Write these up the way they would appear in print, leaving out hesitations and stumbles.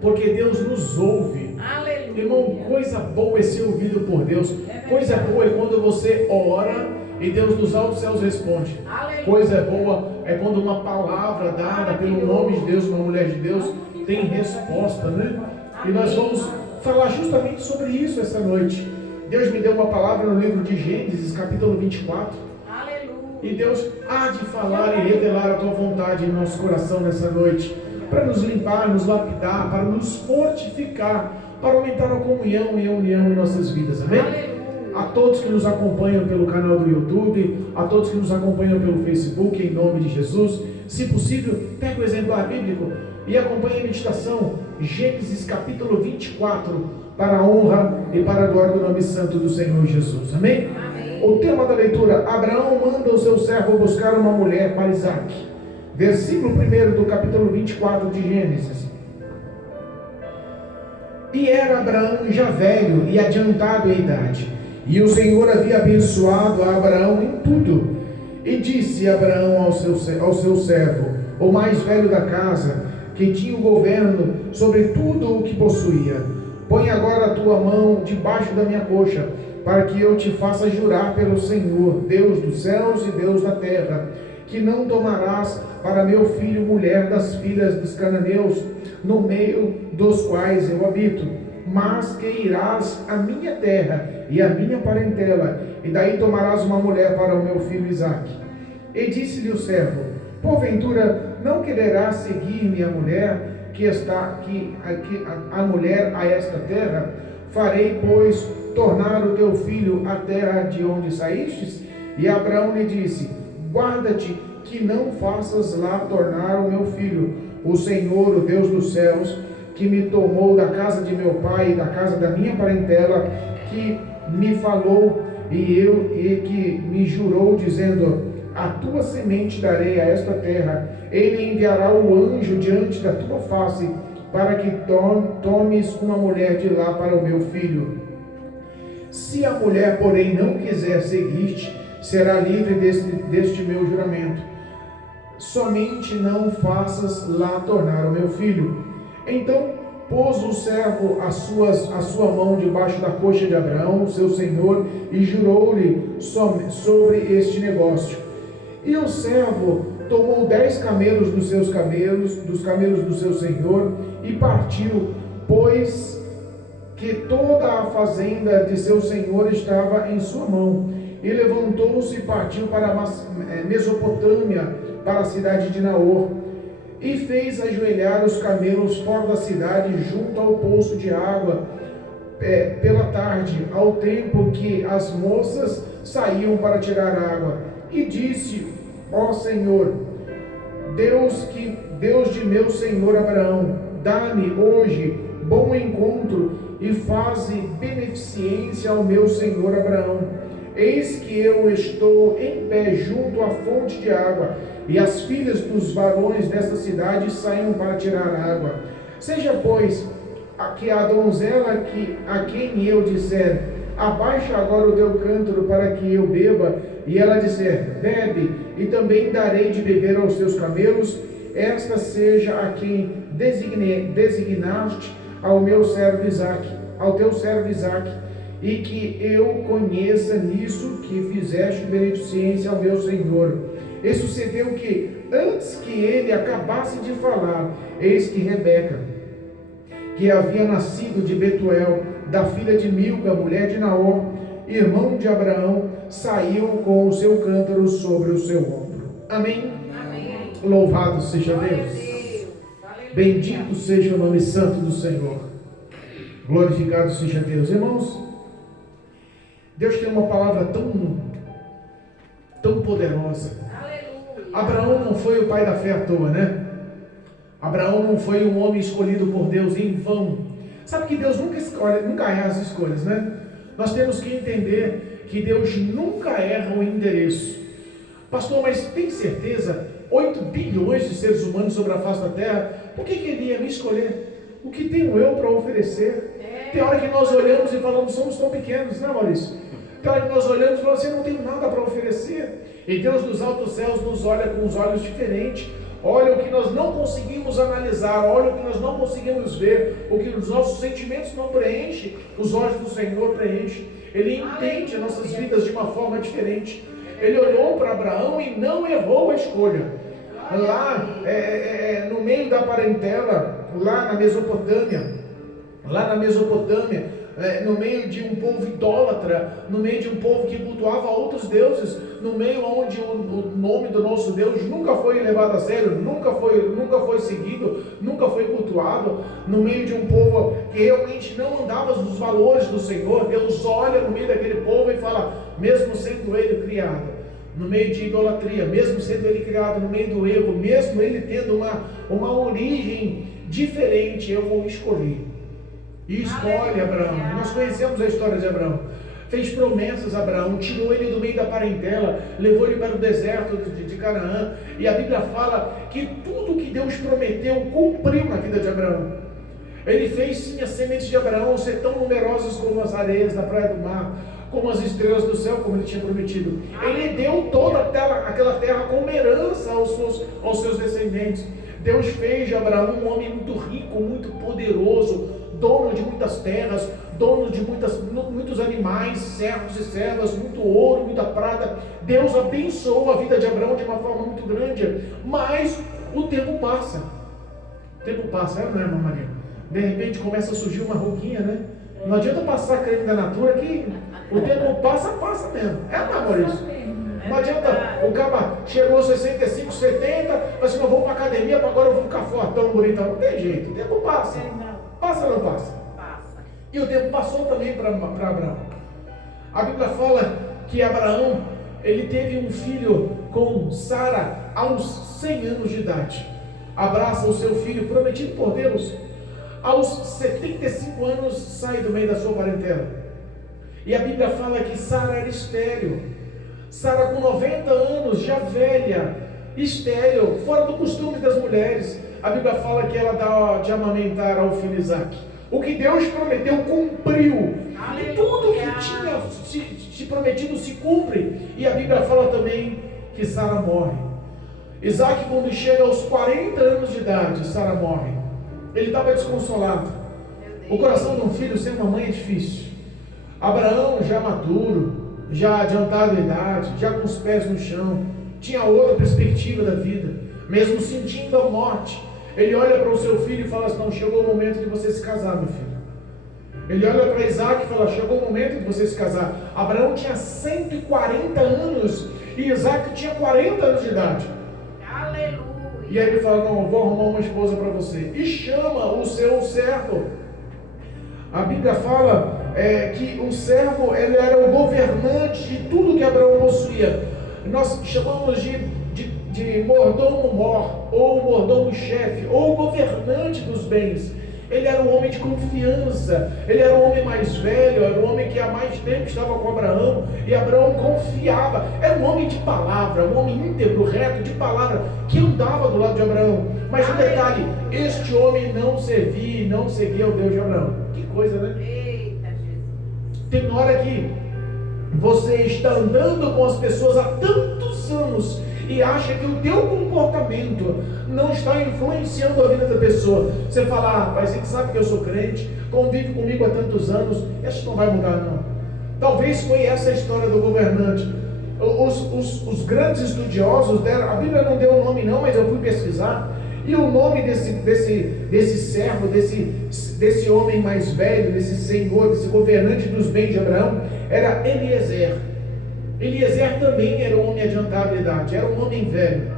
porque Deus nos ouve. Aleluia. Irmão, coisa boa é ser ouvido por Deus. Coisa boa é quando você ora e Deus dos altos céus responde. Aleluia. Coisa boa é quando uma palavra dada pelo nome de Deus, uma mulher de Deus, tem resposta, né? E nós vamos falar justamente sobre isso essa noite. Deus me deu uma palavra no livro de Gênesis, capítulo 24. Aleluia. E Deus há de falar e revelar a tua vontade em nosso coração nessa noite, para nos limpar, nos lapidar, para nos fortificar, para aumentar a comunhão e a união em nossas vidas, amém? Aleluia. A todos que nos acompanham pelo canal do YouTube, a todos que nos acompanham pelo Facebook, em nome de Jesus, se possível, pega o exemplar bíblico e acompanhe a meditação, Gênesis capítulo 24, para a honra e para a glória do nome santo do Senhor Jesus, amém? Amém. O tema da leitura: Abraão manda o seu servo buscar uma mulher para Isaque. Versículo 1 do capítulo 24 de Gênesis. E era Abraão já velho e adiantado em idade, e o Senhor havia abençoado a Abraão em tudo. E disse Abraão ao seu servo, o mais velho da casa, que tinha o governo sobre tudo o que possuía: põe agora a tua mão debaixo da minha coxa, para que eu te faça jurar pelo Senhor, Deus dos céus e Deus da terra, que não tomarás para meu filho mulher das filhas dos cananeus, no meio dos quais eu habito, mas que irás à minha terra e à minha parentela, e daí tomarás uma mulher para o meu filho Isaque. E disse-lhe o servo: porventura não quererás seguir-me a mulher a mulher a esta terra? Farei, pois, tornar o teu filho à terra de onde saístes? E Abraão lhe disse: guarda-te que não faças lá tornar o meu filho. O Senhor, o Deus dos céus, que me tomou da casa de meu pai e da casa da minha parentela, que me falou e que me jurou, dizendo: a tua semente darei a esta terra, ele enviará o anjo diante da tua face, para que tomes uma mulher de lá para o meu filho. Se a mulher, porém, não quiser seguir-te, será livre deste meu juramento. Somente não faças lá tornar o meu filho. Então pôs o servo a sua mão debaixo da coxa de Abraão, seu senhor, e jurou-lhe sobre este negócio. E o servo tomou 10 camelos dos camelos do seu senhor, e partiu, pois que toda a fazenda de seu senhor estava em sua mão. E levantou-se e partiu para a Mesopotâmia, para a cidade de Naor. E fez ajoelhar os camelos fora da cidade, junto ao poço de água, pela tarde, ao tempo que as moças saíam para tirar água. E disse: ó Senhor, Deus de meu senhor Abraão, dá-me hoje bom encontro e faze beneficência ao meu senhor Abraão. Eis que eu estou em pé junto à fonte de água, e as filhas dos varões desta cidade saem para tirar água. Seja, pois, que a donzela a quem eu disser: abaixa agora o teu cântaro para que eu beba, e ela disser: bebe, e também darei de beber aos teus camelos, esta seja a quem designaste ao meu servo Isaque, ao teu servo Isaque, e que eu conheça nisso que fizeste beneficência ao meu senhor. E sucedeu que, antes que ele acabasse de falar, eis que Rebeca, que havia nascido de Betuel, da filha de Milca, mulher de Naor, irmão de Abraão, saiu com o seu cântaro sobre o seu ombro. Amém? Amém. Louvado seja Deus. Bendito seja o nome santo do Senhor. Glorificado seja Deus. Irmãos, Deus tem uma palavra tão poderosa. Abraão não foi o pai da fé à toa, né? Abraão não foi um homem escolhido por Deus em vão. Sabe que Deus nunca erra as escolhas, né? Nós temos que entender que Deus nunca erra o endereço. Pastor, mas tem certeza? 8 bilhões de seres humanos sobre a face da terra, por que ele ia me escolher? O que tenho eu para oferecer? Tem hora que nós olhamos e falamos: somos tão pequenos, né, Maurício? Tem hora que nós olhamos e falamos: você não tem nada para oferecer. E Deus dos altos céus nos olha com os olhos diferentes, olha o que nós não conseguimos analisar, olha o que nós não conseguimos ver, o que os nossos sentimentos não preenchem, os olhos do Senhor preenchem. Ele entende as nossas vidas de uma forma diferente. Ele olhou para Abraão e não errou a escolha. Lá no meio da parentela, lá na Mesopotâmia, no meio de um povo idólatra, no meio de um povo que cultuava outros deuses, no meio onde o nome do nosso Deus nunca foi levado a sério, nunca foi seguido, nunca foi cultuado, no meio de um povo que realmente não andava nos valores do Senhor. Deus olha no meio daquele povo e fala, mesmo sendo ele criado no meio de idolatria, mesmo sendo ele criado no meio do erro, mesmo ele tendo uma origem diferente, eu vou escolher. E escolhe Abraão. Nós conhecemos a história de Abraão. Fez promessas a Abraão, tirou ele do meio da parentela, levou ele para o deserto de Canaã. E a Bíblia fala que tudo que Deus prometeu cumpriu na vida de Abraão. Ele fez sim as sementes de Abraão ser tão numerosas como as areias da praia do mar, como as estrelas do céu, como ele tinha prometido. Ele deu toda aquela terra como herança aos seus descendentes. Deus fez de Abraão um homem muito rico, muito poderoso, dono de muitas terras, dono de muitos animais, servos e servas, muito ouro, muita prata. Deus abençoou a vida de Abraão de uma forma muito grande, mas o tempo passa. O tempo passa, não é, irmã Maria? De repente começa a surgir uma ruguinha, né? Não adianta passar creme da Natura que o tempo passa mesmo. É, não, Maurício? Não adianta, o cara chegou aos 65, 70, mas assim, eu vou para a academia, agora eu vou ficar fortão, bonitão. Não tem jeito, o tempo passa. Passa ou não passa? Passa. E o tempo passou também para Abraão. A Bíblia fala que Abraão, ele teve um filho com Sara aos 100 anos de idade. Abraça o seu filho prometido por Deus. Aos 75 anos sai do meio da sua parentela. E a Bíblia fala que Sara era estéril. Sara com 90 anos, já velha, estéril, fora do costume das mulheres. A Bíblia fala que ela dá de amamentar ao filho Isaac. O que Deus prometeu cumpriu. E tudo que tinha se prometido se cumpre. E a Bíblia fala também que Sara morre. Isaac, quando chega aos 40 anos de idade, Sara morre. Ele estava desconsolado. O coração de um filho sem uma mãe é difícil. Abraão, já maduro, já adiantado a idade, já com os pés no chão, tinha outra perspectiva da vida, mesmo sentindo a morte. Ele olha para o seu filho e fala assim: não, chegou o momento de você se casar, meu filho. Ele olha para Isaac e fala: chegou o momento de você se casar. Abraão tinha 140 anos e Isaac tinha 40 anos de idade. Aleluia. E aí ele fala: não, eu vou arrumar uma esposa para você. E chama o seu servo. A Bíblia fala que o servo, ele era o governante de tudo que Abraão possuía. Nós chamamos de mordomo-mor, ou mordomo-chefe, ou governante dos bens. Ele era um homem de confiança, ele era um homem mais velho, era um homem que há mais tempo estava com Abraão, e Abraão confiava. Era um homem de palavra, um homem íntegro, reto, de palavra, que andava do lado de Abraão. Mas um detalhe: este homem não servia e não seguia o Deus de Abraão. Que coisa, né? Eita, Jesus. Tem hora que você está andando com as pessoas há tantos anos e acha que o teu comportamento não está influenciando a vida da pessoa. Você fala: ah, rapaz, ele sabe que eu sou crente, convive comigo há tantos anos, isso não vai mudar não. Talvez foi essa a história do governante. Os grandes estudiosos deram, a Bíblia não deu o nome não, mas eu fui pesquisar, e o nome desse servo, desse homem mais velho, desse senhor, desse governante dos bens de Abraão, era Eliezer. Eliezer também era um homem adiantado de idade, era um homem velho.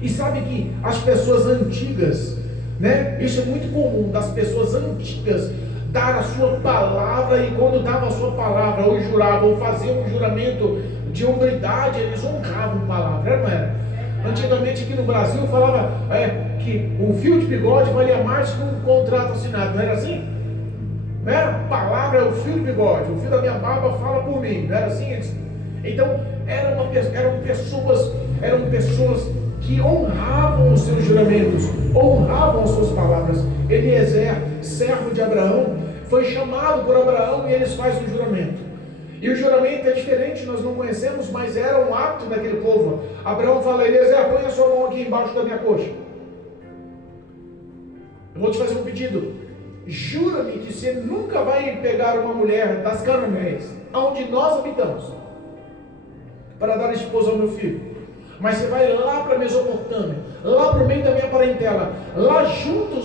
E sabe que as pessoas antigas, né? Isso é muito comum, das pessoas antigas dar a sua palavra, e quando dava a sua palavra, ou juravam, ou faziam um juramento de hombridade, eles honravam a palavra, não era? Antigamente aqui no Brasil falava que um fio de bigode valia mais que um contrato assinado, não era assim? Não era? A palavra é o fio de bigode, o fio da minha barba fala por mim, não era assim? Então eram pessoas que honravam os seus juramentos, honravam as suas palavras. Eliezer, servo de Abraão, foi chamado por Abraão e eles fazem um juramento. E o juramento é diferente, nós não conhecemos, mas era um ato daquele povo. Abraão fala: Eliezer, põe a sua mão aqui embaixo da minha coxa. Eu vou te fazer um pedido. Jura-me que você nunca vai pegar uma mulher das Cananéias, onde nós habitamos, para dar esposa ao meu filho. Mas você vai lá para a Mesopotâmia, lá para o meio da minha parentela, lá junto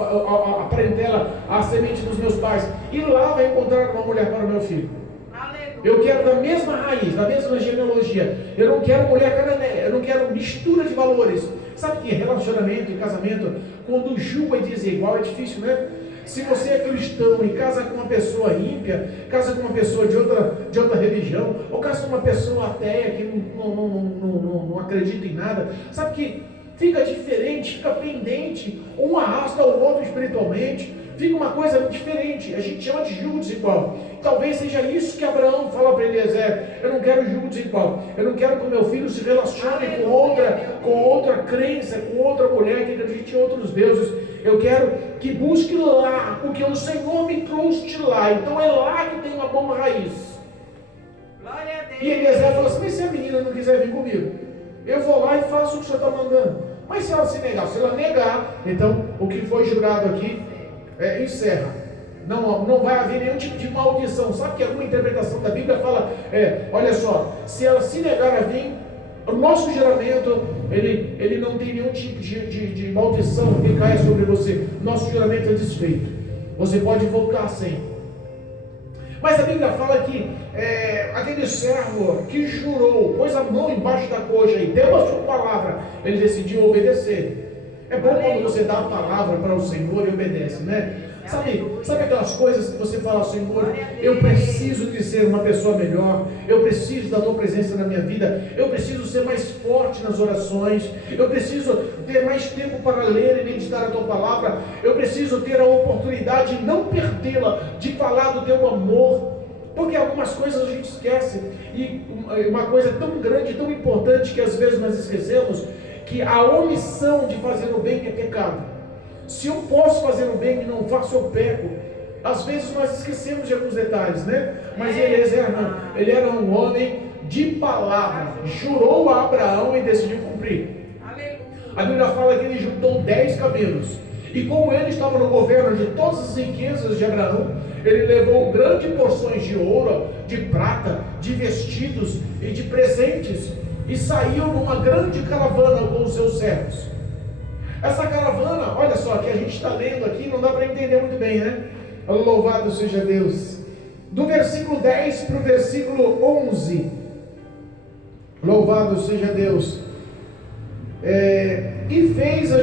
a parentela, a semente dos meus pais, e lá vai encontrar uma mulher para o meu filho. Eu quero da mesma raiz, da mesma genealogia. Eu não quero mulher cananeia, eu não quero mistura de valores. Sabe que relacionamento e casamento, quando o jugo é desigual, é difícil, né? Se você é cristão e casa com uma pessoa ímpia, casa com uma pessoa de outra religião, ou casa com uma pessoa ateia que não acredita em nada, sabe que fica diferente, fica pendente, um arrasta o outro espiritualmente, fica uma coisa diferente, a gente chama de jugo desigual. Talvez seja isso que Abraão fala para Eliezer: eu não quero jugo desigual, eu não quero que o meu filho se relacione com outra crença, com outra mulher que acredite em outros deuses. Eu quero que busque lá, porque o Senhor me trouxe de lá, então é lá que tem uma boa raiz. Glória a Deus. E Eliezer falou assim: mas se a menina não quiser vir comigo, eu vou lá e faço o que o senhor está mandando. Mas se ela se negar, então o que foi jurado aqui encerra. Não vai haver nenhum tipo de maldição. Sabe que alguma interpretação da Bíblia fala: olha só, se ela se negar a vir, o nosso juramento, ele não tem nenhum tipo de maldição que caia sobre você. Nosso juramento é desfeito. Você pode voltar sem. Mas a Bíblia fala que aquele servo que jurou, pôs a mão embaixo da coxa e deu a sua palavra, ele decidiu obedecer. É bom quando você dá a palavra para o Senhor e obedece, né? Sabe aquelas coisas que você fala: Senhor, eu preciso de ser uma pessoa melhor, eu preciso da tua presença na minha vida, eu preciso ser mais forte nas orações, eu preciso ter mais tempo para ler e meditar a tua palavra, eu preciso ter a oportunidade de não perdê-la, de falar do teu amor, porque algumas coisas a gente esquece, e uma coisa tão grande, tão importante que às vezes nós esquecemos, que a omissão de fazer o bem é pecado. Se eu posso fazer o bem e não faço, eu peco. Às vezes nós esquecemos de alguns detalhes, né? Mas Eliezer não. Ele era um homem de palavra. Jurou a Abraão e decidiu cumprir. A Bíblia fala que ele juntou 10 camelos. E como ele estava no governo de todas as riquezas de Abraão, ele levou grandes porções de ouro, de prata, de vestidos e de presentes. E saiu numa grande caravana com os seus servos. Essa caravana, olha só, que a gente está lendo aqui, não dá para entender muito bem, né? Louvado seja Deus. Do versículo 10 para o versículo 11. Louvado seja Deus.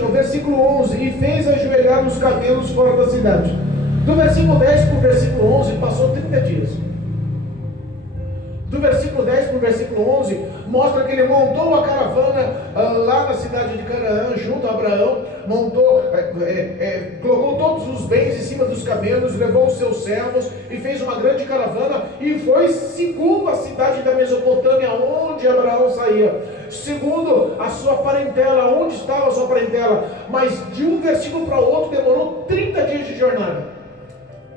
O versículo 11: e fez ajoelhar os camelos fora da cidade. Do versículo 10 para o versículo 11, passou 30 dias. Do versículo 10 para o versículo 11, mostra que ele montou a caravana lá na cidade de Canaã, junto a Abraão, colocou todos os bens em cima dos camelos, levou os seus servos e fez uma grande caravana e foi segundo a cidade da Mesopotâmia, onde Abraão saía, segundo a sua parentela, onde estava a sua parentela. Mas de um versículo para o outro demorou 30 dias de jornada,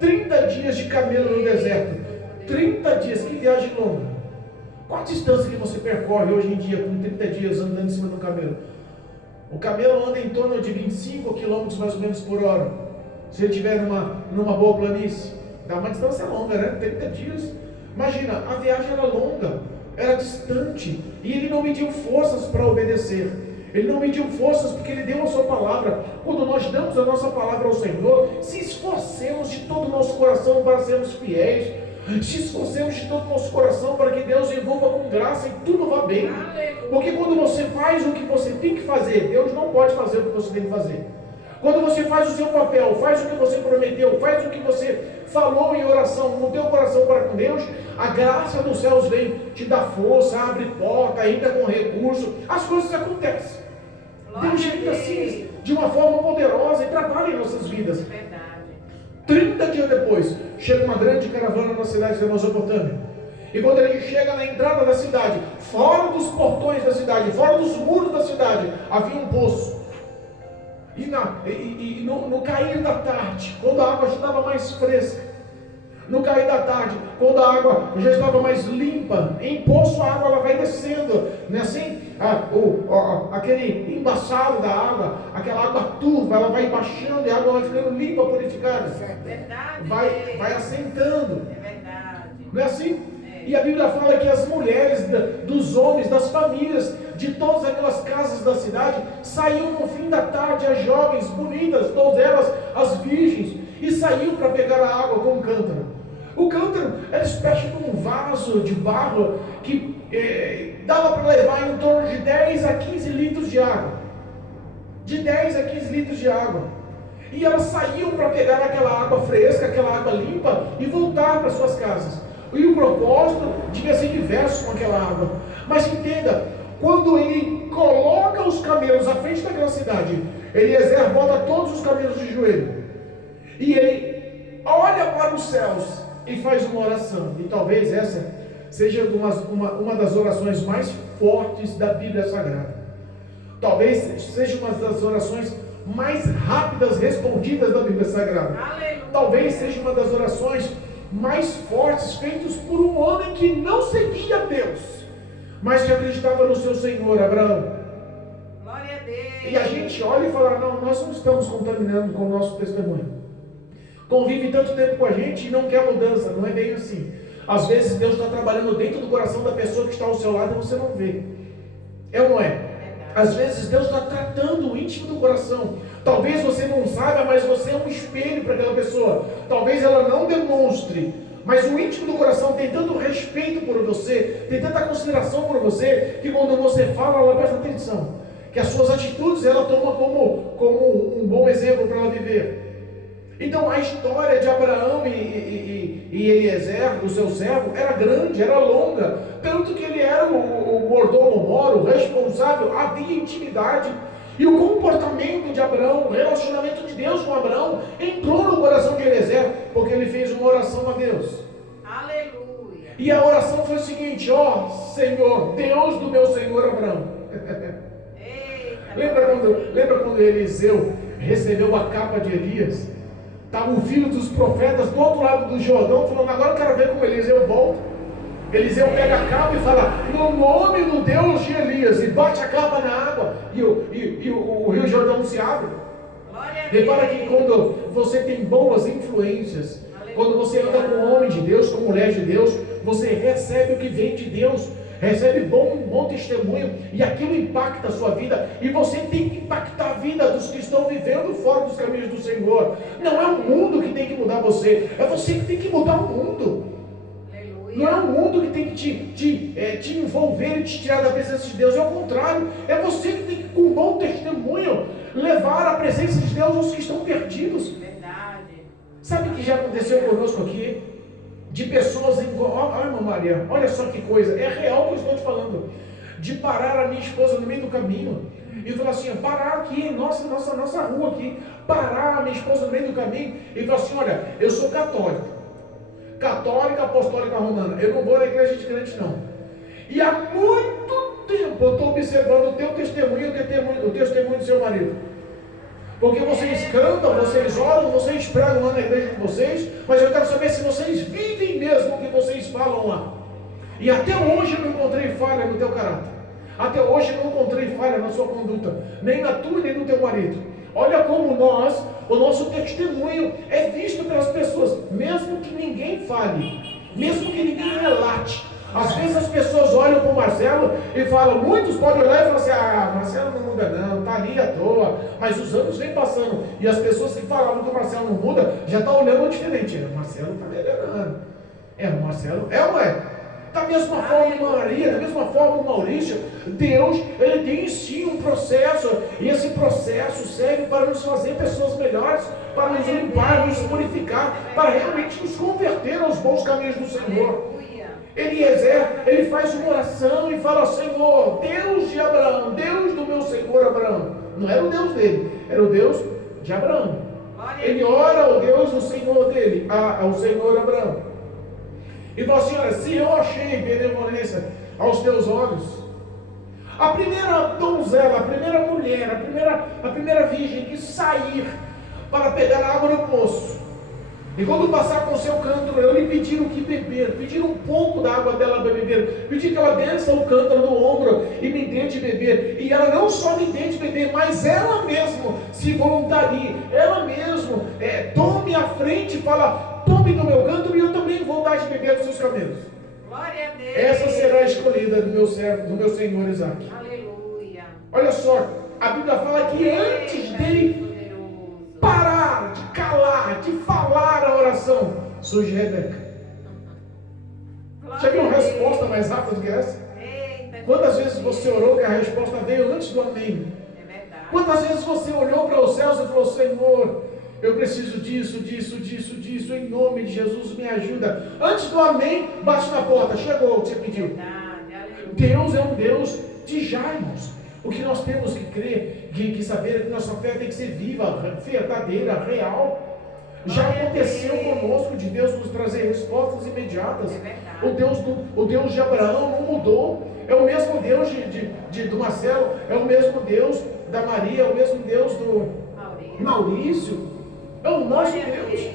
30 dias de camelo no deserto. 30 dias, que viagem longa. Qual a distância que você percorre hoje em dia com 30 dias andando em cima do camelo? O camelo anda em torno de 25 km mais ou menos por hora. Se ele estiver numa boa planície, dá uma distância longa, né? 30 dias. Imagina, a viagem era longa, era distante, e ele não mediu forças para obedecer. Ele não mediu forças porque ele deu a sua palavra. Quando nós damos a nossa palavra ao Senhor, se esforcemos de todo o nosso coração para sermos fiéis, se esforcemos de todo o nosso coração para que Deus envolva com graça e tudo vá bem. Porque quando você faz o que você tem que fazer, Deus não pode fazer o que você tem que fazer. Quando você faz o seu papel, faz o que você prometeu, faz o que você falou em oração, no teu coração para com Deus, a graça dos céus vem, te dá força, abre porta, ainda com recurso, as coisas acontecem. Deus chega assim, de uma forma poderosa, e trabalha em nossas vidas. 30 dias depois, chega uma grande caravana na cidade da Mesopotâmia. E quando ele chega na entrada da cidade, fora dos portões da cidade, fora dos muros da cidade, havia um poço. E no cair da tarde, quando a água já estava mais fresca, No cair da tarde, quando a água já estava mais limpa, em poço a água ela vai descendo, não é assim? Aquele embaçado da água, aquela água turva, ela vai baixando e a água vai ficando limpa, purificada. Verdade. Vai assentando. É verdade. Não é assim? É. E a Bíblia fala que as mulheres, dos homens, das famílias, de todas aquelas casas da cidade, saíam no fim da tarde, as jovens, bonitas, todas elas, as virgens, e saíam para pegar a água com um cântaro. O cântaro era espécie de um vaso de barro que dava para levar em torno de 10 a 15 litros de água. De 10 a 15 litros de água. E elas saíam para pegar aquela água fresca, aquela água limpa e voltar para suas casas. E o propósito devia ser diverso com aquela água. Mas entenda, quando ele coloca os camelos à frente daquela cidade, Eliezer bota todos os camelos de joelho. E ele olha para os céus e faz uma oração. E talvez essa seja uma das orações mais fortes da Bíblia Sagrada. Talvez seja uma das orações mais rápidas respondidas da Bíblia Sagrada. Aleluia. Talvez seja uma das orações mais fortes feitas por um homem que não seguia Deus, mas que acreditava no seu Senhor, Abraão. Glória a Deus. E a gente olha e fala, não, nós não estamos contaminando com o nosso testemunho. Convive tanto tempo com a gente e não quer mudança. Não é bem assim. Às vezes Deus está trabalhando dentro do coração da pessoa que está ao seu lado e você não vê. É ou não é? Às vezes Deus está tratando o íntimo do coração. Talvez você não saiba, mas você é um espelho para aquela pessoa. Talvez ela não demonstre, mas o íntimo do coração tem tanto respeito por você, tem tanta consideração por você, que quando você fala, ela presta atenção. Que as suas atitudes ela toma como um bom exemplo para ela viver. Então a história de Abraão e Eliezer, o seu servo, era grande, era longa. Tanto que ele era o mordomo moro, o responsável, havia intimidade. E o comportamento de Abraão, o relacionamento de Deus com Abraão, entrou no coração de Eliezer, porque ele fez uma oração a Deus. Aleluia. E a oração foi o seguinte: ó Senhor, Deus do meu Senhor Abraão. Lembra quando Eliseu recebeu a capa de Elias? Estava o filho dos profetas do outro lado do Jordão, falando, agora eu quero ver como Eliseu volta. Eliseu pega a capa e fala, no nome do Deus de Elias, e bate a capa na água, e o Rio Jordão se abre. Repara que quando você tem boas influências, quando você anda com um homem de Deus, com mulher de Deus, você recebe o que vem de Deus, recebe bom testemunho, e aquilo impacta a sua vida, e você tem que impactar a vida dos que estão vivendo fora dos caminhos do Senhor. Não é o mundo que tem que mudar você, é você que tem que mudar o mundo. Não é o mundo que tem que te envolver e te tirar da presença de Deus, é o contrário, é você que tem que, com bom testemunho, levar a presença de Deus aos que estão perdidos. Verdade. Sabe o que já aconteceu conosco aqui? De pessoas olha, irmã Maria, olha só que coisa, é real que eu estou te falando, de parar a minha esposa no meio do caminho e falar assim, parar aqui, nossa rua aqui, parar a minha esposa no meio do caminho e falar assim, olha, eu sou católica apostólica romana, eu não vou na igreja de crente não, e há muito tempo eu estou observando o teu testemunho, o testemunho do seu marido. Porque vocês cantam, vocês oram, vocês pregam lá na igreja de vocês, mas eu quero saber se vocês vivem mesmo o que vocês falam lá. E até hoje eu não encontrei falha no teu caráter. Até hoje eu não encontrei falha na sua conduta, nem na tua nem no teu marido. Olha como o nosso testemunho é visto pelas pessoas, mesmo que ninguém fale, mesmo que ninguém relate. Às vezes as pessoas olham para o Marcelo e falam, muitos podem olhar e falar assim, Marcelo não muda não, está ali à toa, mas os anos vêm passando, e as pessoas que falavam que o Marcelo não muda, já estão olhando diferente, o Marcelo está melhorando, o Marcelo, ou é? Da mesma forma a Maria, da mesma forma o Maurício, Deus, ele tem sim um processo, e esse processo serve para nos fazer pessoas melhores, para nos limpar, nos purificar, para realmente nos converter aos bons caminhos do Senhor. Eliezer, ele faz uma oração e fala, Senhor, Deus de Abraão, Deus do meu Senhor Abraão. Não era o Deus dele, era o Deus de Abraão. Ele ora ao Deus do Senhor dele, ao Senhor Abraão. E fala assim, olha, se eu achei benevolência aos teus olhos, a primeira donzela, a primeira mulher, a primeira virgem que sair para pegar água no poço, E quando passar com o seu cântaro, eu lhe pedir o que beber, pedir um pouco da água dela para beber, pedir que ela desça o cântaro no ombro e me dê de beber. E ela não só me dê de beber, mas ela mesmo se voluntarie, ela mesmo tome a frente e fala, tome do meu cântaro e eu também vou dar de beber dos seus camelos. Glória a Deus. Essa será a escolhida do meu servo, do meu senhor Isaac. Aleluia. Olha só, a Bíblia fala que antes dele parar de calar, de falar a oração, surge Rebeca. Já viu uma resposta mais rápida do que essa? Quantas vezes você orou que a resposta veio antes do amém? É verdade. Quantas vezes você olhou para os céus e falou, Senhor, eu preciso disso, em nome de Jesus, me ajuda. Antes do amém, bate na porta, chegou o que você pediu. Verdade. Aleluia. Deus é um Deus de já, irmãos. O que nós temos que crer, que saber é que nossa fé tem que ser viva, verdadeira, real. Já aconteceu conosco de Deus nos trazer respostas imediatas. O Deus de Abraão não mudou. É o mesmo Deus do Marcelo, é o mesmo Deus da Maria, é o mesmo Deus do Maurício. É o nosso Deus.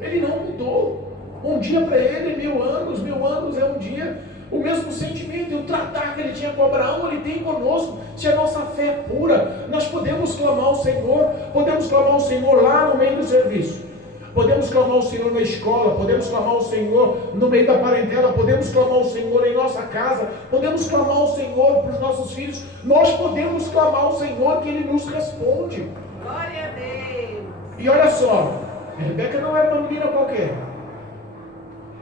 Ele não mudou. Um dia para ele, 1000 anos é um dia. O mesmo sentimento e o tratar que ele tinha com Abraão, ele tem conosco. Se a nossa fé é pura, nós podemos clamar ao Senhor lá no meio do serviço. Podemos clamar ao Senhor na escola, podemos clamar ao Senhor no meio da parentela, podemos clamar ao Senhor em nossa casa, podemos clamar ao Senhor para os nossos filhos. Nós podemos clamar ao Senhor que Ele nos responde. Glória a Deus. E olha só, Rebeca não era uma menina qualquer.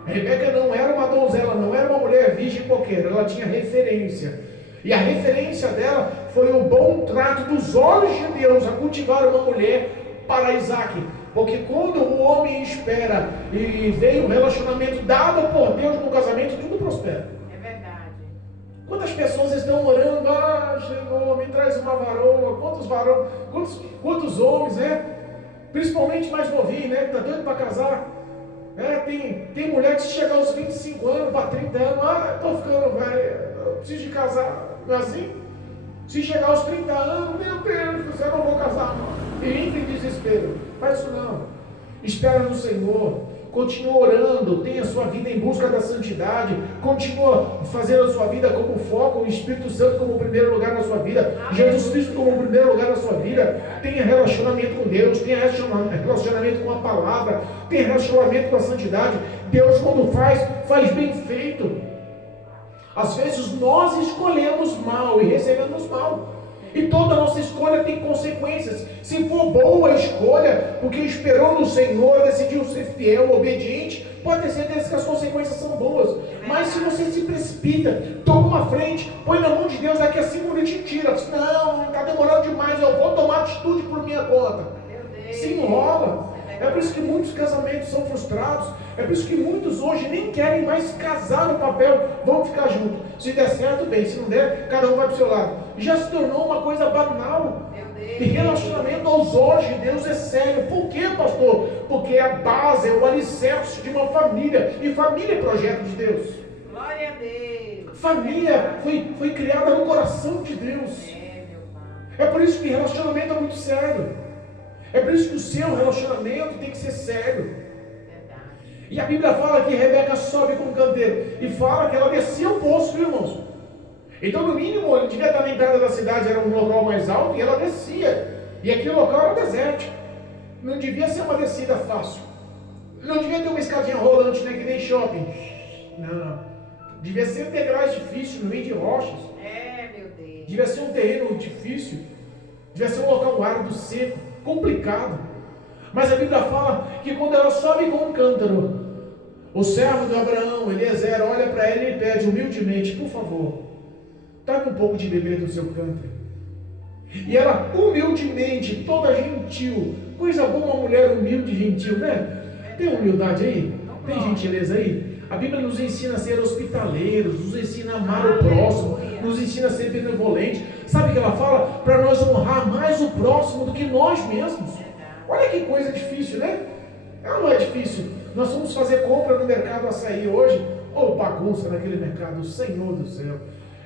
Rebeca não era uma donzela, não era uma mulher virgem qualquer, ela tinha referência. E a referência dela foi o bom trato dos olhos de Deus a cultivar uma mulher para Isaac. Porque quando o homem espera e vem o relacionamento dado por Deus no casamento, tudo prospera. É verdade. Quantas pessoas estão orando, Senhor, me traz uma varoa, quantos homens, né? Principalmente mais novinho, né? Que está doido para casar. Tem mulher que se chegar aos 25 anos, para 30 anos, estou ficando velho, eu preciso de casar, não é assim? Se chegar aos 30 anos, meu Deus do céu, eu não vou casar não. E entra em desespero. Faz isso não. Espera no Senhor, continua orando, tenha a sua vida em busca da santidade, continua fazendo a sua vida como foco, o Espírito Santo como primeiro lugar na sua vida, Jesus Cristo como primeiro lugar na sua vida. Tenha relacionamento com Deus, tenha relacionamento com a palavra, tenha relacionamento com a santidade. Deus, quando faz bem feito. Às vezes nós escolhemos mal e recebemos mal. E toda nossa escolha tem consequências. Se for boa a escolha, porque esperou no Senhor, decidiu ser fiel, obediente, pode ter certeza que as consequências são boas. Mas se você se precipita, toma uma frente, põe na mão de Deus, daqui a 5 minutos te tira. Não, está demorando demais, eu vou tomar atitude por minha conta. Se enrola. É por isso que muitos casamentos são frustrados. É por isso que muitos hoje nem querem mais casar no papel. Vão ficar juntos. Se der certo, bem. Se não der, cada um vai para o seu lado. Já se tornou uma coisa banal. E relacionamento aos olhos de Deus é sério. Por quê, pastor? Porque é a base, é o alicerce de uma família. E família é projeto de Deus. Glória a Deus. Família foi criada no coração de Deus. Meu Pai. É por isso que relacionamento é muito sério. É por isso que o seu relacionamento tem que ser sério. Verdade. E a Bíblia fala que Rebeca sobe com o canteiro. E fala que ela descia o poço, viu, irmãos? Então, no mínimo, ele devia estar na entrada da cidade, era um local mais alto, e ela descia. E aquele local era desértico. Não devia ser uma descida fácil. Não devia ter uma escadinha rolante, né, que nem shopping. Não. Devia ser degraus difícil, no meio de rochas. Meu Deus. Devia ser um terreno difícil. Devia ser um local árido, seco, complicado. Mas a Bíblia fala que quando ela sobe com um cântaro, o servo de Abraão, Eliezer, olha para ele e pede humildemente: por favor, traga um pouco de beber do seu cântaro. E ela humildemente, toda gentil, coisa boa uma mulher humilde e gentil, né? Tem humildade aí? Tem gentileza aí? A Bíblia nos ensina a ser hospitaleiros, nos ensina a amar o próximo, nos ensina a ser benevolente. Sabe o que ela fala? Para nós honrar mais o próximo do que nós mesmos. Olha que coisa difícil, né? Não é difícil. Nós vamos fazer compra no mercado Açaí hoje. Bagunça naquele mercado, Senhor do céu.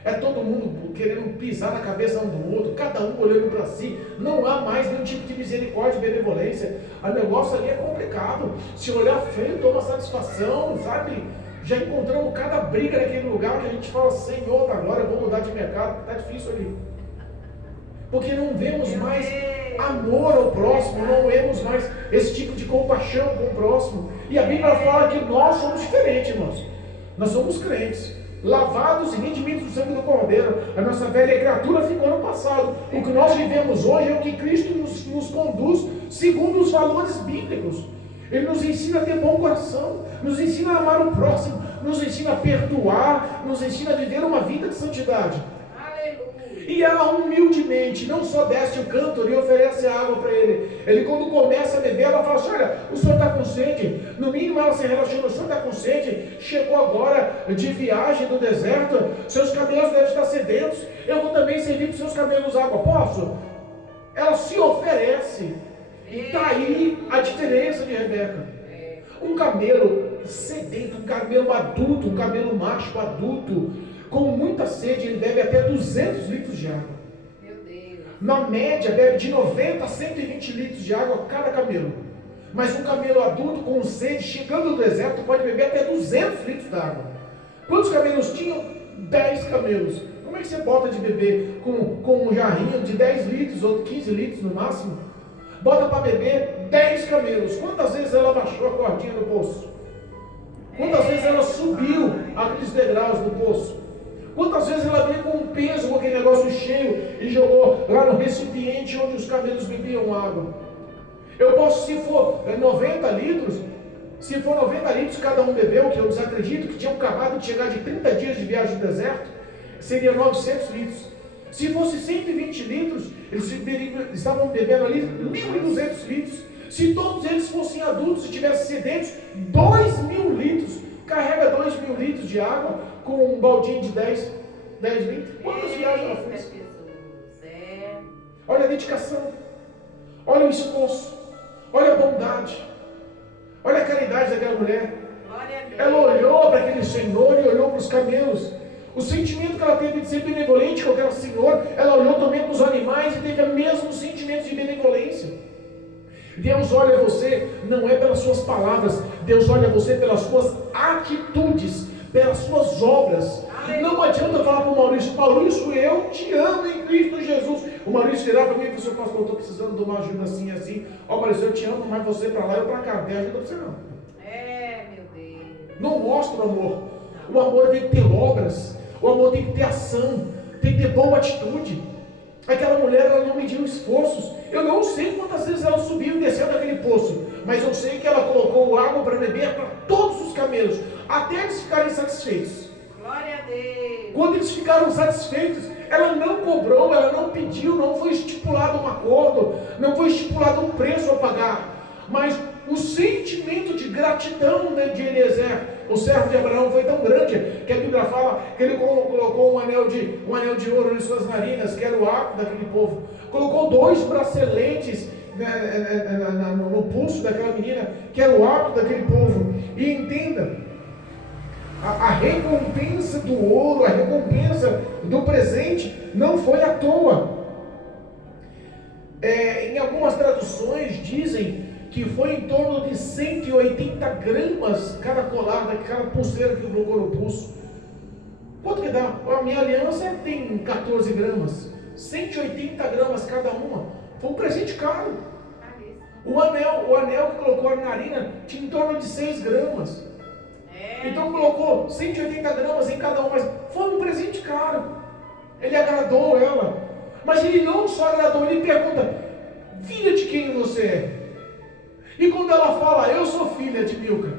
É todo mundo querendo pisar na cabeça um do outro, cada um olhando para si. Não há mais nenhum tipo de misericórdia e benevolência. O negócio ali é complicado. Se olhar feio, toma satisfação, sabe? Já encontramos cada briga naquele lugar que a gente fala, Senhor da glória, eu vou mudar de mercado, está difícil ali. Porque não vemos mais amor ao próximo, não vemos mais esse tipo de compaixão com o próximo. E a Bíblia fala que nós somos diferentes, irmãos. Nós somos crentes, lavados e redimidos do sangue do Cordeiro. A nossa velha criatura ficou no passado. O que nós vivemos hoje é o que Cristo nos conduz segundo os valores bíblicos. Ele nos ensina a ter bom coração, nos ensina a amar o próximo, nos ensina a perdoar, nos ensina a viver uma vida de santidade. E ela humildemente não só desce o cântaro e oferece água para ele. Ele, quando começa a beber, ela fala assim: olha, o senhor está com sede. No mínimo ela se relaciona: o senhor está com sede, chegou agora de viagem do deserto, seus camelos devem estar sedentos, eu vou também servir para os seus camelos água, posso? Ela se oferece. E está aí a diferença de Rebeca. Um camelo sedento, um camelo adulto, um camelo macho adulto, com muita sede, ele bebe até 200 litros de água. Meu Deus. Na média, bebe de 90 a 120 litros de água cada camelo. Mas um camelo adulto com sede, chegando no deserto, pode beber até 200 litros de água. Quantos camelos tinham? 10 camelos. Como é que você bota de beber com um jarrinho de 10 litros ou 15 litros no máximo? Bota para beber 10 camelos. Quantas vezes ela baixou a cordinha do poço? Quantas vezes ela subiu aqueles degraus do poço? Quantas vezes ela veio com um peso, com aquele negócio cheio e jogou lá no recipiente onde os camelos bebiam água? Eu posso, se for 90 litros, se for 90 litros cada um bebeu, que eu desacredito que tinham acabado de chegar de 30 dias de viagem no deserto, seria 900 litros. Se fosse 120 litros, eles estavam bebendo ali 1.200 litros. Se todos eles fossem adultos e tivessem sedentos, 2.000 litros. Carrega 2.000 litros de água com um baldinho de 10 litros. Quantas viagens ela fez? Olha a dedicação, olha o esforço, olha a bondade, olha a caridade daquela mulher. Ela olhou para aquele senhor e olhou para os camelos. O sentimento que ela teve de ser benevolente com aquele senhor, ela olhou também para os animais e teve o mesmo sentimento de benevolência. Deus olha você não é pelas suas palavras, Deus olha você pelas suas atitudes, pelas suas obras. Não adianta falar para o Maurício: Maurício, eu te amo em Cristo Jesus. O Maurício virar para mim e dizer: pastor, eu estou precisando de uma ajuda assim, assim. Ó, Maurício, eu te amo, mas você para lá, eu para cá. Não tem ajuda para você não. Meu Deus. Não mostra o amor. O amor tem que ter obras. O amor tem que ter ação. Tem que ter boa atitude. Aquela mulher, ela não mediu esforços. Eu não sei quantas vezes ela subiu e desceu daquele poço, mas eu sei que ela colocou água para beber para todos os camelos, até eles ficarem satisfeitos. Glória a Deus. Quando eles ficaram satisfeitos, ela não cobrou, ela não pediu, não foi estipulado um acordo, não foi estipulado um preço a pagar, mas o sentimento de gratidão de Eliezer, o servo de Abraão, foi tão grande que a Bíblia fala que ele colocou um anel de ouro em suas narinas, que era o arco daquele povo. Colocou 2 braceletes no pulso daquela menina, que era o arco daquele povo. E entenda, a recompensa do ouro, a recompensa do presente não foi à toa. Em algumas traduções dizem que foi em torno de 180 gramas cada colar, cada pulseira que colocou no pulso. Quanto que dá? A minha aliança tem 14 gramas, 180 gramas cada uma. Foi um presente caro. O anel que colocou a narina tinha em torno de 6 gramas. Então colocou 180 gramas em cada uma, mas foi um presente caro. Ele agradou ela. Mas ele não só agradou, ele pergunta: filha de quem você é? E quando ela fala: eu sou filha de Milca,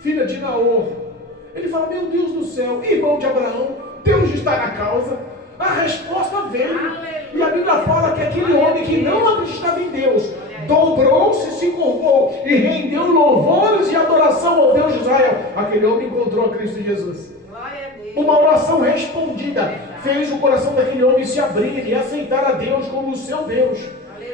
filha de Naor, ele fala: meu Deus do céu, irmão de Abraão, Deus está na causa. A resposta veio. E a Bíblia fala que aquele homem que não acreditava em Deus dobrou-se, se curvou e rendeu louvores e adoração ao Deus de Israel. Aquele homem encontrou a Cristo Jesus. Uma oração respondida fez o coração daquele homem se abrir e aceitar a Deus como o seu Deus.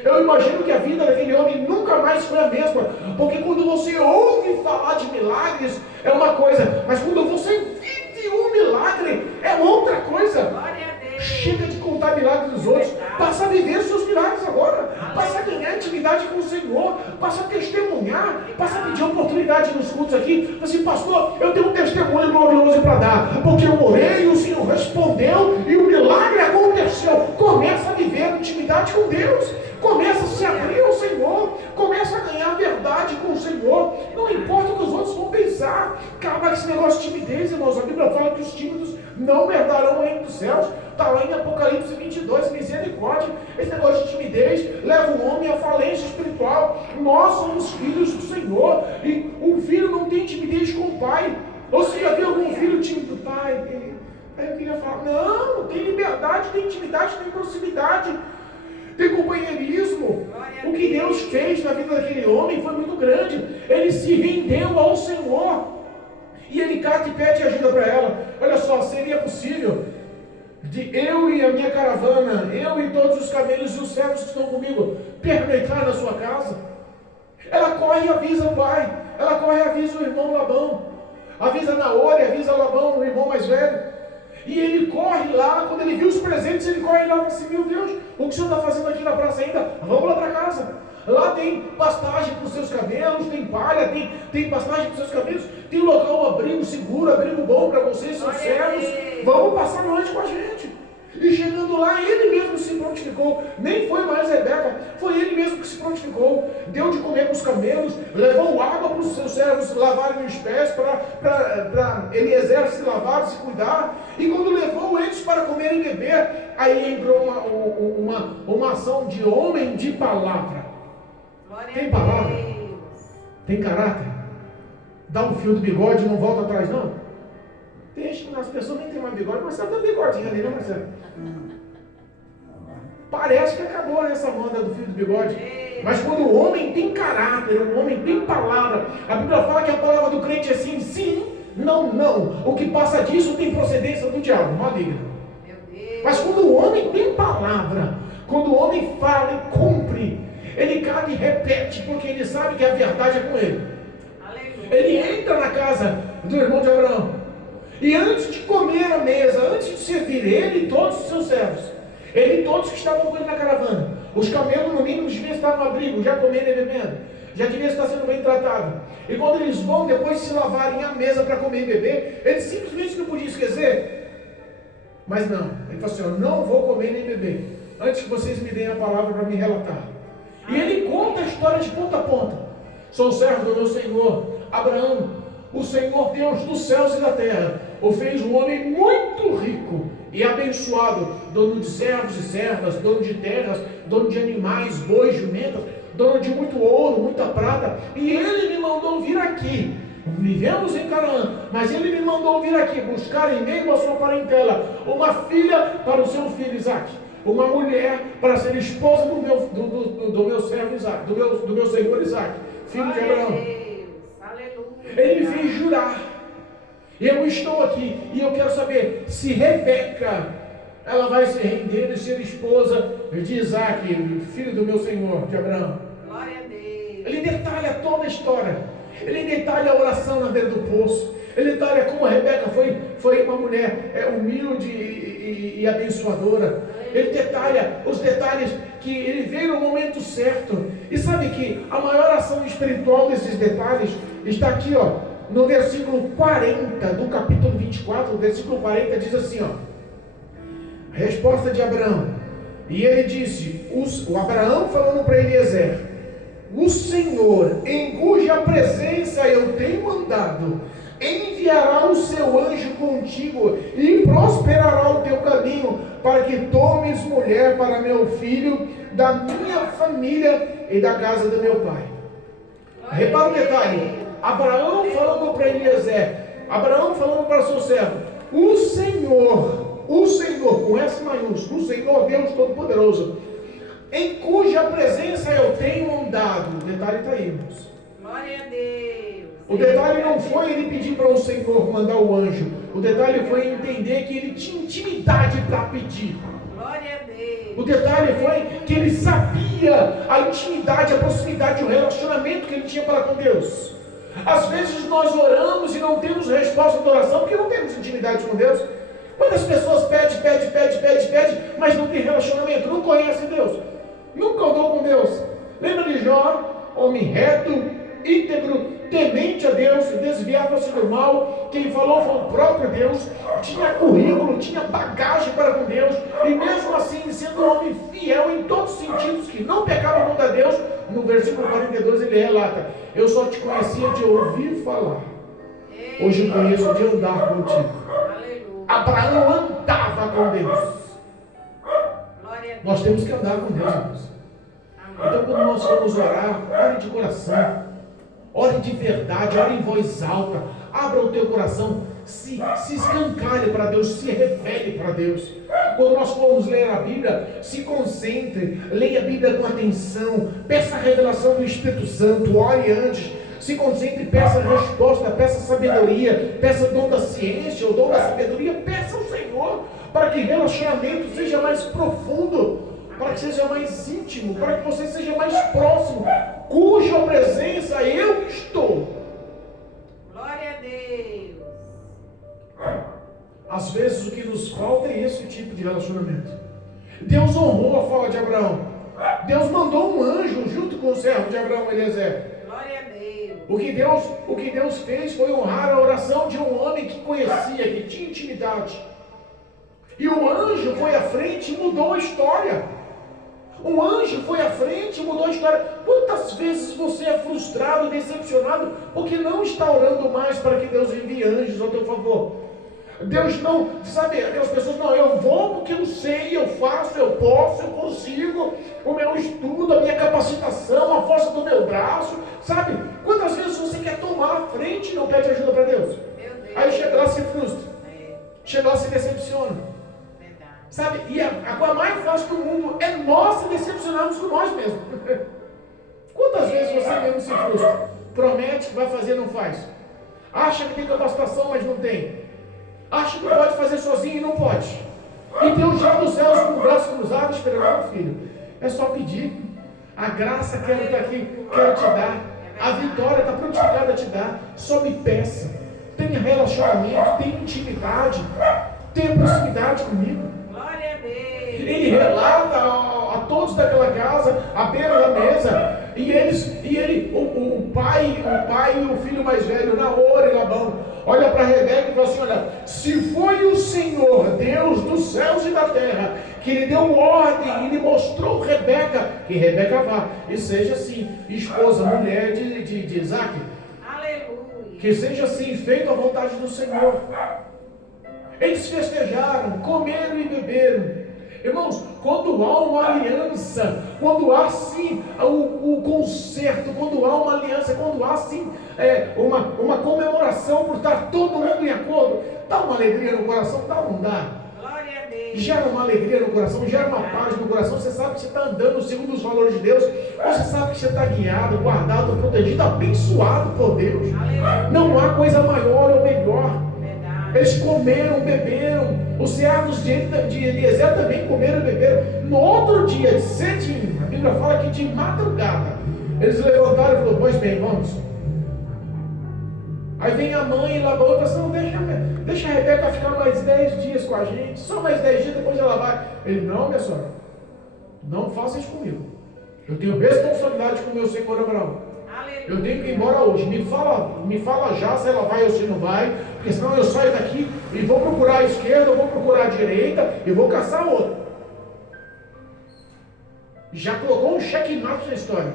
Eu imagino que a vida daquele homem nunca mais foi a mesma, porque quando você ouve falar de milagres é uma coisa, mas quando você vive um milagre é outra coisa. Glória a Deus. Chega de contar milagres dos outros. Passa a viver os seus milagres agora. Passa a ganhar intimidade com o Senhor. Passa a testemunhar. Passa a pedir oportunidade nos cultos aqui. Assim, pastor, eu tenho um testemunho glorioso para dar. Porque eu orei e o Senhor respondeu e o milagre aconteceu. Começa a viver intimidade com Deus. Começa a se abrir ao Senhor. Começa a ganhar verdade com o Senhor. Não importa o que os outros vão pensar. Acaba com esse negócio de timidez, irmãos. A Bíblia fala que os tímidos não herdarão o reino dos céus. Está lá em Apocalipse 22, misericórdia. Esse negócio de timidez leva o homem à falência espiritual. Nós somos filhos do Senhor. E um filho não tem timidez com o pai. Ou se já viu algum filho tímido do pai? Aí eu queria falar, não, tem liberdade, tem intimidade, tem proximidade. Tem companheirismo. O que Deus fez na vida daquele homem foi muito grande. Ele se rendeu ao Senhor. E ele cata e pede ajuda para ela. Olha só, seria possível de eu e a minha caravana, eu e todos os camelos e os servos que estão comigo, penetrar na sua casa? Ela corre e avisa o pai. Ela corre e avisa o irmão Labão. Avisa Naor e avisa Labão, o irmão mais velho. E ele corre lá, quando ele viu os presentes, ele corre lá e fala assim, meu Deus, o que o senhor está fazendo aqui na praça ainda? Vamos lá para casa. Lá tem pastagem para os seus camelos, tem palha, tem pastagem para os seus camelos, tem local, um abrigo seguro, abrigo bom para vocês, seus servos. Vamos passar a noite com a gente. E chegando lá, ele mesmo se prontificou. Nem foi mais Rebeca, foi ele mesmo que se prontificou. Deu de comer para os camelos, levou água para os seus servos lavarem os pés, para Eliezer se lavar, se cuidar. E quando levou eles para comer e beber, aí entrou uma ação de homem de palavra. Tem palavra? Tem caráter? Dá um fio do bigode e não volta atrás, não? Deixa, as pessoas nem tem mais bigode, mas Marcelo tem bigodinho ali, né, Marcelo? Parece que acabou essa moda do fio do bigode. Mas quando o homem tem caráter, o homem tem palavra, a Bíblia fala que a palavra do crente é sim, sim, não, não. O que passa disso tem procedência do diabo, maligno. Mas quando o homem tem palavra, quando o homem fala e cumpre, ele cai e repete, porque ele sabe que a verdade é com ele. Ele entra na casa do irmão de Abraão. E antes de comer a mesa, antes de servir, ele e todos os seus servos, ele e todos que estavam com ele na caravana, os camelos no mínimo deviam estar no abrigo, já comendo e bebendo, já deviam estar sendo bem tratados. E quando eles vão, depois de se lavarem à mesa para comer e beber, eles simplesmente não podiam esquecer. Mas não, ele falou assim, eu não vou comer nem beber, antes que vocês me deem a palavra para me relatar. E ele conta a história de ponta a ponta. Sou servo do meu Senhor, Abraão, o Senhor Deus dos céus e da terra, o fez um homem muito rico e abençoado, dono de servos e servas, dono de terras, dono de animais, bois, jumentas, dono de muito ouro, muita prata, e ele me mandou vir aqui. Vivemos em Canaã, mas ele me mandou vir aqui, buscar em meio à sua parentela, uma filha para o seu filho Isaque, uma mulher para ser esposa do meu servo Isaque, do meu senhor Isaque, filho de Abraão. Ele me fez jurar. Eu estou aqui e eu quero saber se Rebeca, ela vai se render e ser esposa de Isaque, filho do meu senhor, de Abraão. Glória a Deus. Ele detalha toda a história. Ele detalha a oração na beira do poço. Ele detalha como a Rebeca foi uma mulher humilde e abençoadora. Ele detalha os detalhes que ele veio no momento certo. E sabe que a maior ação espiritual desses detalhes está aqui, ó, no versículo 40 do capítulo 24, o versículo 40 diz assim, ó, a resposta de Abraão. E ele disse, o Abraão falando para Eliezer, o Senhor, em cuja presença eu tenho andado, enviará o seu anjo contigo e prosperará o teu caminho, para que tomes mulher para meu filho, da minha família e da casa do meu pai. Repara o detalhe, Abraão falando para Eliezer, Abraão falando para seu servo, o Senhor, com S maiúsculo, o Senhor Deus Todo-Poderoso, em cuja presença eu tenho andado. O detalhe está aí, irmãos. Glória a Deus. O detalhe não foi ele pedir para o Senhor mandar o anjo. O detalhe foi entender que ele tinha intimidade para pedir. Glória a Deus. O detalhe foi que ele sabia a intimidade, a proximidade, o relacionamento que ele tinha para com Deus. Às vezes nós oramos e não temos resposta da oração porque não temos intimidade com Deus. Quantas pessoas pedem, mas não tem relacionamento, não conhecem Deus, nunca andou com Deus. Lembra de Jó, homem reto, íntegro, temente a Deus, desviava-se do mal, quem falou foi o próprio Deus, tinha currículo, tinha bagagem para com Deus, e mesmo assim, sendo um homem fiel em todos os sentidos, que não pecava contra Deus, no versículo 42 ele relata: eu só te conhecia de ouvir falar, hoje conheço de andar contigo. Abraão andava com Deus. Nós temos que andar com Deus, irmãos. Então, quando nós vamos orar, ore de coração, ore de verdade, ore em voz alta, abra o teu coração, se escancare para Deus, se revele para Deus. Quando nós formos ler a Bíblia, se concentre, leia a Bíblia com atenção, peça a revelação do Espírito Santo, ore antes, se concentre, peça resposta, peça sabedoria, peça dom da ciência ou dom da sabedoria, peça ao Senhor, para que o relacionamento seja mais profundo, para que seja mais íntimo, para que você seja mais próximo, cuja presença eu estou. Glória a Deus. Às vezes o que nos falta é esse tipo de relacionamento. Deus honrou a fala de Abraão. Deus mandou um anjo junto com o servo de Abraão, Eliezer. Glória a Deus. O que Deus fez foi honrar a oração de um homem que conhecia, que tinha intimidade. E o anjo foi à frente e mudou a história. Um anjo foi à frente e mudou a história. Quantas vezes você é frustrado, decepcionado, porque não está orando mais para que Deus envie anjos ao teu favor? Deus não, sabe, aquelas pessoas, não, eu vou porque eu sei, eu faço, eu posso, eu consigo, o meu estudo, a minha capacitação, a força do meu braço, sabe? Quantas vezes você quer tomar a frente e não pede ajuda para Deus? Aí chega lá e se frustra, chega lá e se decepciona. Sabe, e a coisa mais fácil do mundo é nós se decepcionarmos com nós mesmos. Quantas vezes você mesmo se frustra? Promete que vai fazer, não faz. Acha que tem capacitação, mas não tem. Acha que pode fazer sozinho e não pode. E Deus já nos céus com o braço cruzado esperando, filho. É só pedir. A graça quero estar aqui, quero te dar. A vitória está prontificada a te dar. Só me peça. Tenha relacionamento, tenha intimidade, tenha proximidade comigo. Ele relata a todos daquela casa, à beira da mesa, o pai e o filho mais velho, Naor e Labão, olha para Rebeca e fala assim: olha, se foi o Senhor, Deus dos céus e da terra, que lhe deu ordem e lhe mostrou Rebeca, que Rebeca vá e seja assim, esposa, mulher de Isaac. Aleluia. Que seja assim, feito a vontade do Senhor. Eles festejaram, comeram e beberam. Irmãos, quando há uma aliança, quando há sim o concerto, quando há uma aliança, quando há sim uma comemoração por estar todo mundo em acordo, dá uma alegria no coração, dá ou não dá? Glória a Deus. Gera uma alegria no coração, gera uma paz no coração. Você sabe que você está andando segundo os valores de Deus, você sabe que você está guiado, guardado, protegido, abençoado por Deus. Aleluia. Não há coisa maior ou melhor. Eles comeram, beberam. Os servos de Eliezer também comeram e beberam. No outro dia, cedinho, a Bíblia fala que de madrugada, eles levantaram e falaram: pois bem, vamos. Aí vem a mãe e Labão e fala assim: deixa a Rebeca ficar mais 10 dias com a gente, só mais 10 dias, depois ela vai. Ele: não, minha senhora, não faça isso comigo. Eu tenho responsabilidade com o meu senhor Abraão. Eu tenho que ir embora hoje. Me fala já se ela vai ou se não vai, porque senão eu saio daqui e vou procurar a esquerda, eu vou procurar a direita e vou caçar outro. Já colocou um checkmate na história.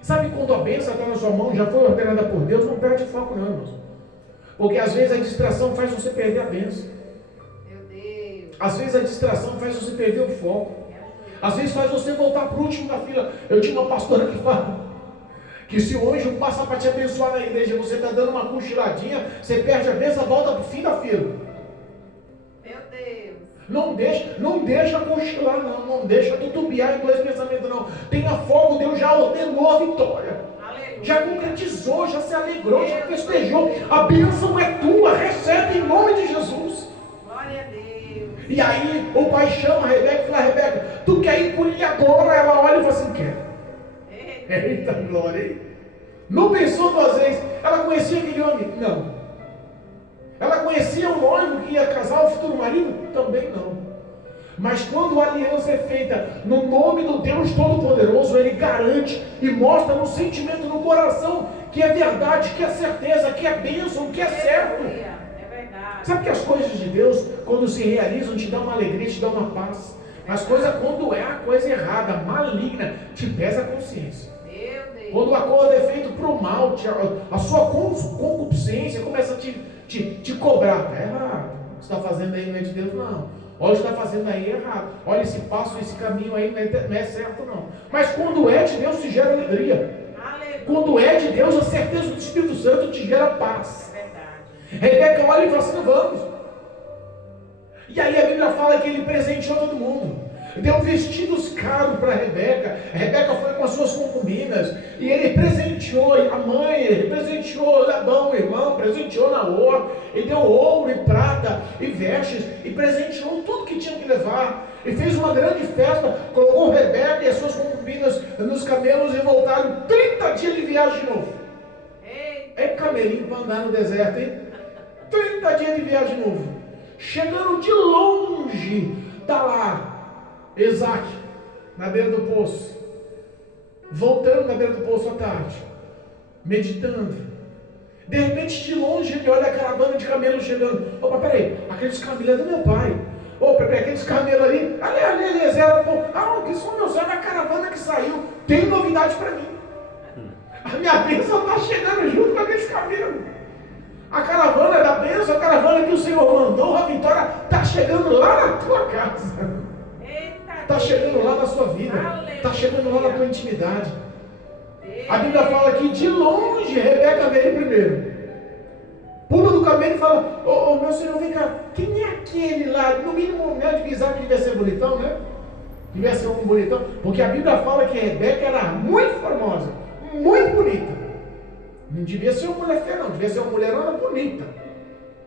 Sabe quando a bênção está na sua mão, já foi ordenada por Deus, não perde foco não, irmãos. Porque às vezes a distração faz você perder a bênção. Meu Deus. Às vezes a distração faz você perder o foco. Às vezes faz você voltar para o último da fila. Eu tinha uma pastora que fala que se o anjo passa para te abençoar na igreja, você está dando uma cochiladinha, você perde a bênção, volta para o fim da fila. Meu Deus. Não deixa cochilar, não deixa tutubiar em dois pensamentos, não. Tenha fogo, Deus já ordenou a vitória. Aleluia. Já concretizou, já se alegrou, já festejou. A bênção é tua, recebe em nome de Jesus. Glória a Deus. E aí o pai chama a Rebeca e fala: Rebeca, tu quer ir por ele agora? Ela olha e fala assim: quer. Eita glória, hein? Não pensou duas vezes. Ela conhecia aquele homem? Não. Ela conhecia o noivo que ia casar, o futuro marido? Também não. Mas quando a aliança é feita no nome do Deus Todo-Poderoso, Ele garante e mostra no sentimento, no coração, que é verdade, que é certeza, que é bênção, que é certo. É verdade. Sabe que as coisas de Deus, quando se realizam, te dão uma alegria, te dão uma paz. Mas quando é a coisa errada, maligna, te pesa a consciência. Meu Deus. Quando o acordo é feito para o mal, a sua concupiscência começa a te cobrar. Está errado. O que você está fazendo aí não é de Deus, não. Olha o que está fazendo aí é errado. Olha esse passo, esse caminho aí não é certo, não. Mas quando é de Deus, te gera alegria. Aleluia. Quando é de Deus, a certeza do Espírito Santo te gera paz. É verdade. Rebeca olha e fala assim, vamos. E aí a Bíblia fala que ele presenteou todo mundo. Deu vestidos caros para Rebeca. Rebeca foi com as suas concubinas. E ele presenteou a mãe, ele presenteou Labão, o irmão, presenteou Naor. Ele deu ouro e prata e vestes. E presenteou tudo que tinha que levar. E fez uma grande festa. Colocou Rebeca e as suas concubinas nos camelos e voltaram 30 dias de viagem de novo. É camelinho para andar no deserto, hein? 30 dias de viagem de novo. Chegando de longe, está lá Isaac, na beira do poço, voltando na beira do poço à tarde, meditando. De repente, de longe, ele olha a caravana de camelos chegando. Opa, peraí, aqueles camelos é do meu pai. Opa, peraí, aqueles camelos ali, Eliezer, que são meus, olha a caravana que saiu. Tem novidade para mim. A minha bênção está chegando junto com aqueles camelos. A caravana da bênção, a caravana que o Senhor mandou, a vitória está chegando lá na tua casa. Está chegando lá na sua vida. Está chegando lá na tua intimidade. A Bíblia fala que de longe Rebeca veio primeiro. Pula do camelo e fala, meu Senhor, vem cá, quem é aquele lá? No mínimo, né, de Isaac devia ser bonitão, né? Devia ser um bonitão. Porque a Bíblia fala que Rebeca era muito formosa, muito bonita. Não devia ser uma mulher feia, não. Devia ser uma mulherona bonita.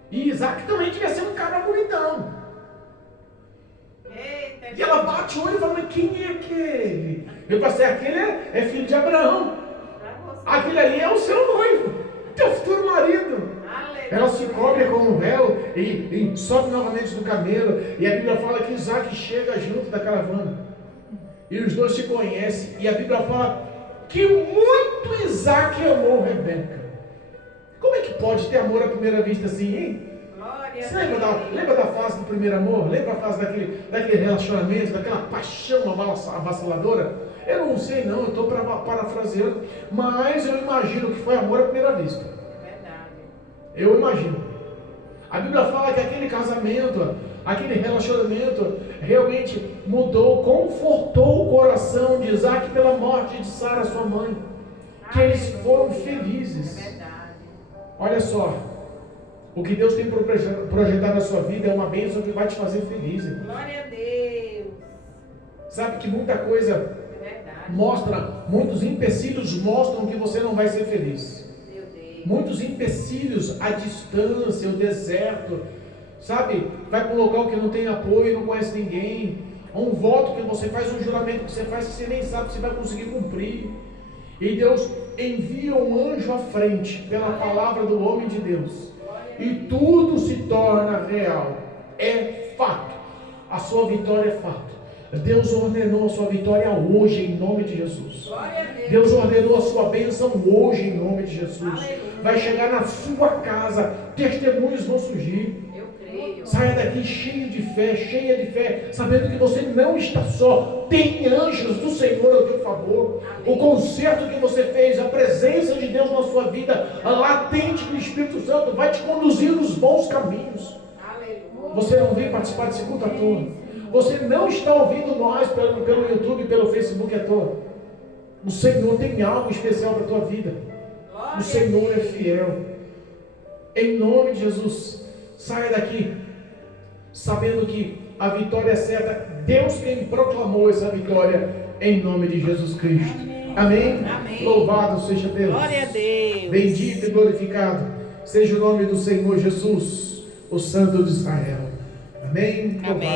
E Isaac também devia ser um cara bonitão. E ela bate o olho e fala, mas quem é aquele? Eu passei, aquele é filho de Abraão. Aquele ali é o seu noivo, teu futuro marido. Ela se cobre com um véu e sobe novamente do camelo. E a Bíblia fala que Isaac chega junto da caravana. E os dois se conhecem. E a Bíblia fala que muito Isaac amou Rebeca. Como é que pode ter amor à primeira vista assim, hein? Você lembra da fase do primeiro amor? Lembra a fase daquele relacionamento, daquela paixão avassaladora? Eu não sei não, eu estou parafraseando, mas eu imagino que foi amor à primeira vista. Verdade. Eu imagino. A Bíblia fala que aquele casamento, aquele relacionamento realmente mudou, confortou o coração de Isaac pela morte de Sara, sua mãe. Que eles foram felizes. É verdade. Olha só, o que Deus tem projetado na sua vida é uma bênção que vai te fazer feliz. Glória a Deus. Sabe que muita coisa É verdade. mostra, muitos empecilhos mostram que você não vai ser feliz. Meu Deus. Muitos empecilhos, a distância, o deserto, sabe? Vai para um local que não tem apoio, não conhece ninguém. Um voto que você faz, um juramento que você faz que você nem sabe se vai conseguir cumprir. E Deus envia um anjo à frente pela palavra do homem de Deus. E tudo se torna real. É fato. A sua vitória é fato. Deus ordenou a sua vitória hoje em nome de Jesus. Glória a Deus. Deus ordenou a sua bênção hoje em nome de Jesus. Aleluia. Vai chegar na sua casa, testemunhos vão surgir. Eu creio. Saia daqui cheia de fé, sabendo que você não está só. Tem anjos do Senhor ao teu favor. O concerto que você fez, a presença de Deus na sua vida, a latente do Espírito Santo, vai te conduzir nos bons caminhos. Aleluia. Você não veio participar desse culto à toa. Você não está ouvindo nós pelo YouTube, pelo Facebook à toa. O Senhor tem algo especial para a tua vida. O Senhor é fiel. Em nome de Jesus, saia daqui sabendo que a vitória é certa. Deus quem proclamou essa vitória em nome de Jesus Cristo. Amém? Amém. Louvado seja Deus. Glória a Deus. Bendito e glorificado seja o nome do Senhor Jesus, o Santo de Israel. Amém? Amém.